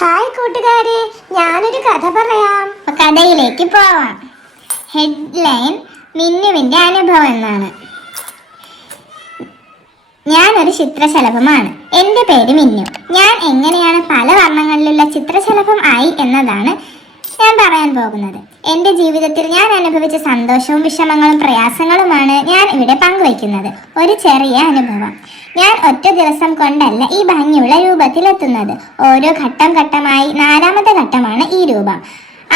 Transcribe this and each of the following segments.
Hi കൂട്ടുകാരെ ഞാനൊരു കഥ പറയാം. കഥയിലേക്ക് പോവാം. ഹെഡ്ലൈൻ മിന്നുവിന്റെ അനുഭവം എന്നാണ്. ഞാനൊരു ചിത്രശലഭമാണ്. എന്റെ പേര് മിന്നു. ഞാൻ എങ്ങനെയാണ് പല വർണങ്ങളിലുള്ള ചിത്രശലഭം ആയി എന്നതാണ് ഞാൻ പറയാൻ പോകുന്നത്. എന്റെ ജീവിതത്തിൽ ഞാൻ അനുഭവിച്ച സന്തോഷവും വിഷമങ്ങളും പ്രയാസങ്ങളുമാണ് ഞാൻ ഇവിടെ പങ്കുവയ്ക്കുന്നത്. ഒരു ചെറിയ അനുഭവം. ഞാൻ ഒറ്റ ദിവസം കൊണ്ടല്ല ഈ ഭംഗിയുള്ള രൂപത്തിലെത്തുന്നത്. ഓരോ ഘട്ടം ഘട്ടമായി നാലാമത്തെ ഘട്ടമാണ് ഈ രൂപം.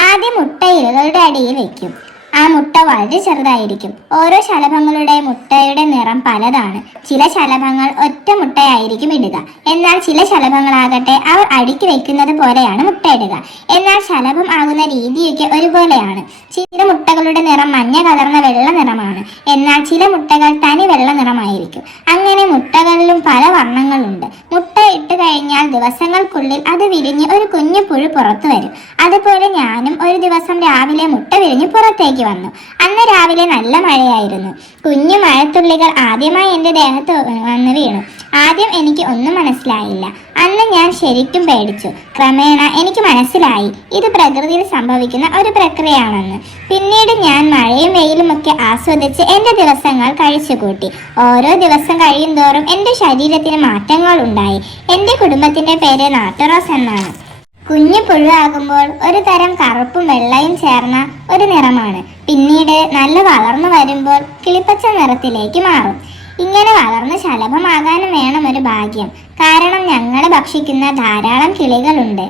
ആദ്യം മുട്ടയിലുകളുടെ അടിയിൽ വെക്കും. ആ മുട്ട വളരെ ചെറുതായിരിക്കും. ഓരോ ശലഭങ്ങളുടെ മുട്ടയുടെ നിറം പലതാണ്. ചില ശലഭങ്ങൾ ഒറ്റ മുട്ടയായിരിക്കും ഇടുക. എന്നാൽ ചില ശലഭങ്ങളാകട്ടെ അവർ അടുക്കി വെക്കുന്നത് പോലെയാണ് മുട്ടയിടുക എന്നാൽ ശലഭം ആകുന്ന രീതിയൊക്കെ ഒരുപോലെയാണ്. ചില മുട്ടകളുടെ നിറം മഞ്ഞ കലർന്ന വെള്ള നിറമാണ്. എന്നാൽ ചില മുട്ടകൾ തനി വെള്ള നിറമായിരിക്കും. അങ്ങനെ മുട്ടകളിലും പല വർണങ്ങളുണ്ട്. മുട്ട ഇട്ട് കഴിഞ്ഞാൽ ദിവസങ്ങൾക്കുള്ളിൽ അത് വിരിഞ്ഞ് ഒരു കുഞ്ഞു പുഴു പുറത്തു വരും. അതുപോലെ ഞാനും ഒരു ദിവസം രാവിലെ മുട്ട വിരിഞ്ഞ് പുറത്തേക്ക് വന്നു. അന്ന് രാവിലെ നല്ല മഴയായിരുന്നു. കുഞ്ഞു മഴത്തുള്ളികൾ ആദ്യമായി എന്റെ ദേഹത്ത് വന്ന് വീണു. ആദ്യം എനിക്ക് ഒന്നും മനസ്സിലായില്ല. അന്ന് ഞാൻ ശരിക്കും പേടിച്ചു. ക്രമേണ എനിക്ക് മനസ്സിലായി. ഇത് പ്രകൃതിയിൽ സംഭവിക്കുന്ന ഒരു പ്രക്രിയയാണെന്ന്. പിന്നീട് ഞാൻ മഴയും വെയിലും ഒക്കെ ആസ്വദിച്ച് എന്റെ ദിവസങ്ങൾ കഴിച്ചുകൂട്ടി. ഓരോ ദിവസം കഴിയും തോറും എന്റെ ശരീരത്തിന് മാറ്റങ്ങൾ ഉണ്ടായി എന്റെ കുടുംബത്തിന്റെ പേര് നാട്ടുറോസ് എന്നാണ്. കുഞ്ഞു പുഴുവാകുമ്പോൾ ഒരു തരം കറുപ്പും വെള്ളയും ചേർന്ന ഒരു നിറമാണ്. പിന്നീട് നല്ല വളർന്നു വരുമ്പോൾ കിളിപ്പച്ച നിറത്തിലേക്ക് മാറും. ഇങ്ങനെ വളർന്ന് ശലഭമാകാനും വേണം ഒരു ഭാഗ്യം. കാരണം ഞങ്ങൾ ഭക്ഷിക്കുന്ന ധാരാളം കിളികളുണ്ട്.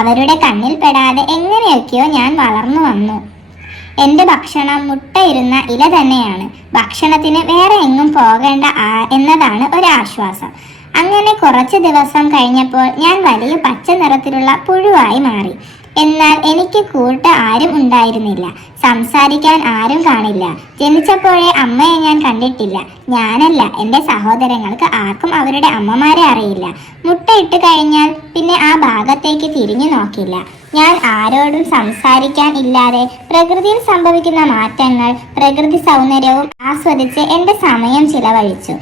അവരുടെ കണ്ണിൽപ്പെടാതെ എങ്ങനെയൊക്കെയോ ഞാൻ വളർന്നു വന്നു. എന്റെ ഭക്ഷണം മുട്ടയിരുന്ന ഇല തന്നെയാണ്. ഭക്ഷണത്തിന് വേറെ എങ്ങും പോകേണ്ട എന്നതാണ് ഒരാശ്വാസം അങ്ങനെ കുറച്ച് ദിവസം കഴിഞ്ഞപ്പോൾ ഞാൻ വലിയ പച്ച നിറത്തിലുള്ള പുഴുവായി മാറി. എന്നാൽ എനിക്ക് കൂട്ട് ആരും ഉണ്ടായിരുന്നില്ല. സംസാരിക്കാൻ ആരും കാണില്ല. ജനിച്ചപ്പോഴേ അമ്മയെ ഞാൻ കണ്ടിട്ടില്ല. ഞാനല്ല എന്റെ സഹോദരങ്ങൾക്ക് ആർക്കും അവരുടെ അമ്മമാരെ അറിയില്ല. മുട്ടയിട്ട് കഴിഞ്ഞാൽ പിന്നെ ആ ഭാഗത്തേക്ക് തിരിഞ്ഞു നോക്കില്ല. ഞാൻ ആരോടും സംസാരിക്കാൻ ഇല്ലാതെ പ്രകൃതിയിൽ സംഭവിക്കുന്ന മാറ്റങ്ങൾ പ്രകൃതി സൗന്ദര്യവും ആസ്വദിച്ച് എന്റെ സമയം ചിലവഴിച്ചു.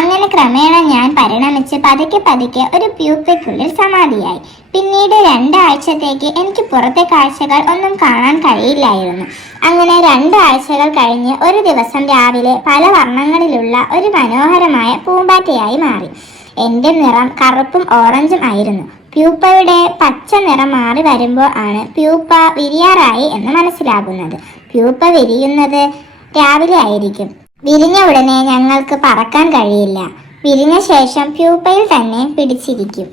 അങ്ങനെ ക്രമേണ ഞാൻ പരിണമിച്ച് പതുക്കെ പതുക്കെ ഒരു പ്യൂപ്പയ്ക്കുള്ളിൽ സമാധിയായി. പിന്നീട് രണ്ടാഴ്ചത്തേക്ക് എനിക്ക് പുറത്തെ കാഴ്ചകൾ ഒന്നും കാണാൻ കഴിയില്ലായിരുന്നു. അങ്ങനെ രണ്ടാഴ്ചകൾ കഴിഞ്ഞ് ഒരു ദിവസം രാവിലെ പല വർണങ്ങളിലുള്ള ഒരു മനോഹരമായ പൂമ്പാറ്റയായി മാറി. എന്റെ നിറം കറുപ്പും ഓറഞ്ചും ആയിരുന്നു. പ്യൂപ്പയുടെ പച്ച നിറം മാറി വരുമ്പോൾ ആണ് പ്യൂപ്പ വിരിയാറായി എന്ന് മനസ്സിലാകുന്നത്. പ്യൂപ്പ വിരിയുന്നത് രാവിലെ ആയിരിക്കും. വിരിഞ്ഞ ഉടനെ ഞങ്ങൾക്ക് പറക്കാൻ കഴിയില്ല. വിരിഞ്ഞ ശേഷം പ്യൂപ്പയിൽ തന്നെ പിടിച്ചിരിക്കും.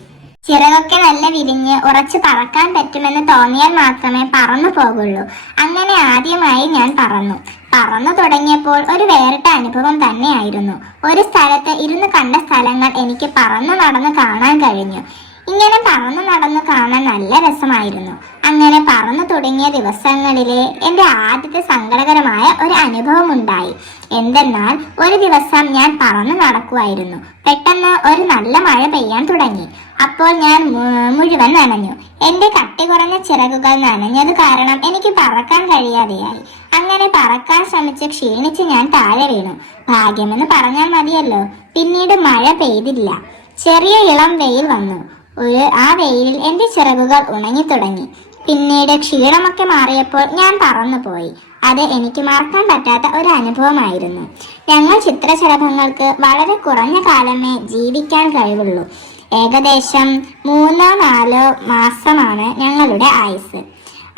ചിറകൊക്കെ നല്ല വിരിഞ്ഞ് ഉറച്ചു പറക്കാൻ പറ്റുമെന്ന് തോന്നിയാൽ മാത്രമേ പറന്നു പോകുള്ളൂ. അങ്ങനെ ആദ്യമായി ഞാൻ പറന്നു. പറന്നു തുടങ്ങിയപ്പോൾ ഒരു വേറിട്ട അനുഭവം തന്നെയായിരുന്നു. ഒരു സ്ഥലത്ത് ഇരുന്ന് കണ്ട സ്ഥലങ്ങൾ എനിക്ക് പറന്നു നടന്ന് കാണാൻ കഴിഞ്ഞു. ഇങ്ങനെ പറന്നു നടന്ന് കാണാൻ നല്ല രസമായിരുന്നു. അങ്ങനെ പറന്നു തുടങ്ങിയ ദിവസങ്ങളിലെ എന്റെ ആദ്യത്തെ സങ്കടകരമായ ഒരു അനുഭവം ഉണ്ടായി. എന്തെന്നാൽ ഒരു ദിവസം ഞാൻ പറന്നു നടക്കുമായിരുന്നു പെട്ടെന്ന് ഒരു നല്ല മഴ പെയ്യാൻ തുടങ്ങി. അപ്പോൾ ഞാൻ മുഴുവൻ നനഞ്ഞു. എന്റെ കട്ടി കുറഞ്ഞ ചിറകുകൾ നനഞ്ഞത് കാരണം എനിക്ക് പറക്കാൻ കഴിയാതെയായി. അങ്ങനെ പറക്കാൻ ശ്രമിച്ച് ക്ഷീണിച്ച് ഞാൻ താഴെ വീണു. ഭാഗ്യമെന്ന് പറഞ്ഞാൽ മതിയല്ലോ. പിന്നീട് മഴ പെയ്തില്ല. ചെറിയ ഇളം വെയിൽ വന്നു. ഒരു ആ വെയിലിൽ എന്റെ ചിറകുകൾ ഉണങ്ങി തുടങ്ങി. പിന്നീട് ക്ഷീണമൊക്കെ മാറിയപ്പോൾ ഞാൻ പറന്നുപോയി. അത് എനിക്ക് മറക്കാൻ പറ്റാത്ത ഒരു അനുഭവമായിരുന്നു. ഞങ്ങൾ ചിത്രശലഭങ്ങൾക്ക് വളരെ കുറഞ്ഞ കാലമേ ജീവിക്കാൻ കഴിവുള്ളൂ. ഏകദേശം മൂന്നോ നാലോ മാസമാണ് ഞങ്ങളുടെ ആയുസ്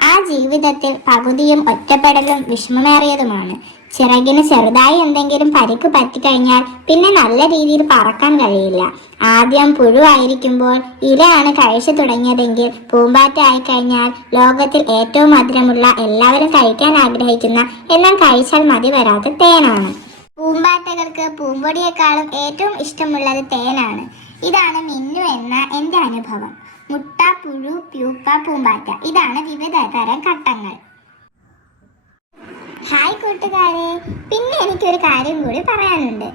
ആ ജീവിതത്തിൽ പകുതിയും ഒറ്റപ്പെടലും വിഷമമേറിയതുമാണ്. ചിറകിന് ചെറുതായി എന്തെങ്കിലും പരിക്ക് പറ്റിക്കഴിഞ്ഞാൽ പിന്നെ നല്ല രീതിയിൽ പറക്കാൻ കഴിയില്ല. ആദ്യം പുഴുവായിരിക്കുമ്പോൾ ഇലയാണ് കഴിച്ചു തുടങ്ങിയതെങ്കിൽ പൂമ്പാറ്റ ആയിക്കഴിഞ്ഞാൽ ലോകത്തിൽ ഏറ്റവും മധുരമുള്ള എല്ലാവരും കഴിക്കാൻ ആഗ്രഹിക്കുന്ന എന്നാൽ കഴിച്ചാൽ മതി വരാത്ത തേനാണ്. പൂമ്പാറ്റകൾക്ക് പൂമ്പൊടിയേക്കാളും ഏറ്റവും ഇഷ്ടമുള്ളത് തേനാണ്. ഇതാണ് മിന്നു എന്ന എന്റെ അനുഭവം. മുട്ട പുഴു പ്യൂപ്പ പൂമ്പാറ്റ. ഇതാണ് വിവിധ തരം ഘട്ടങ്ങൾ ഹായ് കൂട്ടുകാരെ. പിന്നെ എനിക്കൊരു കാര്യം കൂടി പറയാനുണ്ട്.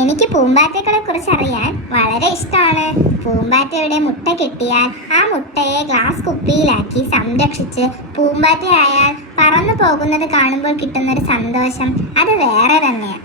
എനിക്ക് പൂമ്പാറ്റകളെ കുറിച്ച് അറിയാൻ വളരെ ഇഷ്ടമാണ്. പൂമ്പാറ്റയുടെ മുട്ട കിട്ടിയാൽ ആ മുട്ടയെ ഗ്ലാസ് കുപ്പിയിലാക്കി സംരക്ഷിച്ച് പൂമ്പാറ്റയായാൽ പറന്നു പോകുന്നത് കാണുമ്പോൾ കിട്ടുന്നൊരു സന്തോഷം അത് വേറെ തന്നെയാണ്